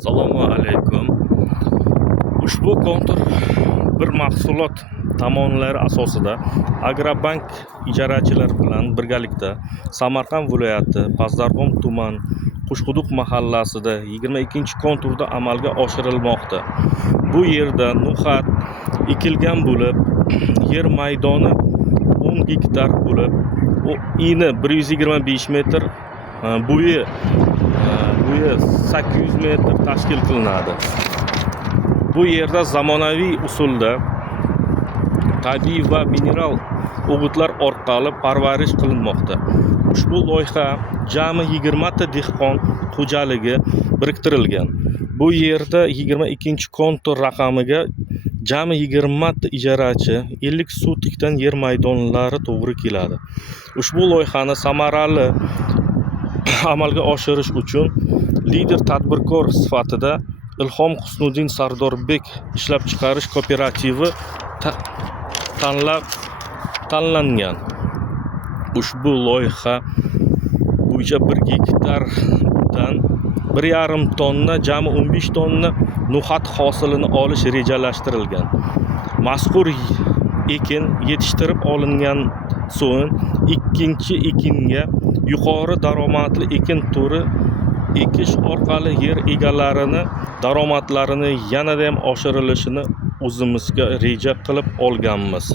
Assalomu alaykum. Ushbu kontur bir mahsulot tomonlari asosida Agrobank ijarachilar bilan birgalikda Samarqand viloyati Pazdarg'om tuman Qushquduq mahallasida 22-konturda amalga oshirilmoqda. Bu yerda no'xat ekilgan bo'lib, yer maydoni 10 gektar bo'lib, eni 125 metr, bo'yi 800 metr tashkil qilinadi. Bu yerda zamonaviy usulda tabiiy va mineral o'g'itlar orqali parvarish qilinmoqda. Ushbu loyiha jami 20 ta dehqon xo'jaligi biriktirilgan. Bu yerda 22-kontur raqamiga jami 20 ta ijarachi 50 sotikdan yer maydonlari to'g'ri keladi. Ushbu loyihani samarali amalga oshirish uchun lider tadbirkor sifatida Ilhom Husniddin Sardorbek ishlab chiqarish kooperativi tanlangan. Ushbu loyiha bo'yicha 1 gektardan 1,5 tonna, jami 15 tonna no'xat hosilini olish rejalashtirilgan. Mazkur ekin yetishtirib olingan so'ng ikkinchi ekinga yuqori daromadli ekin turi ekish orqali yer egalarini daromadlarini yanada ham oshirilishini o'zimizga reja qilib olganmiz.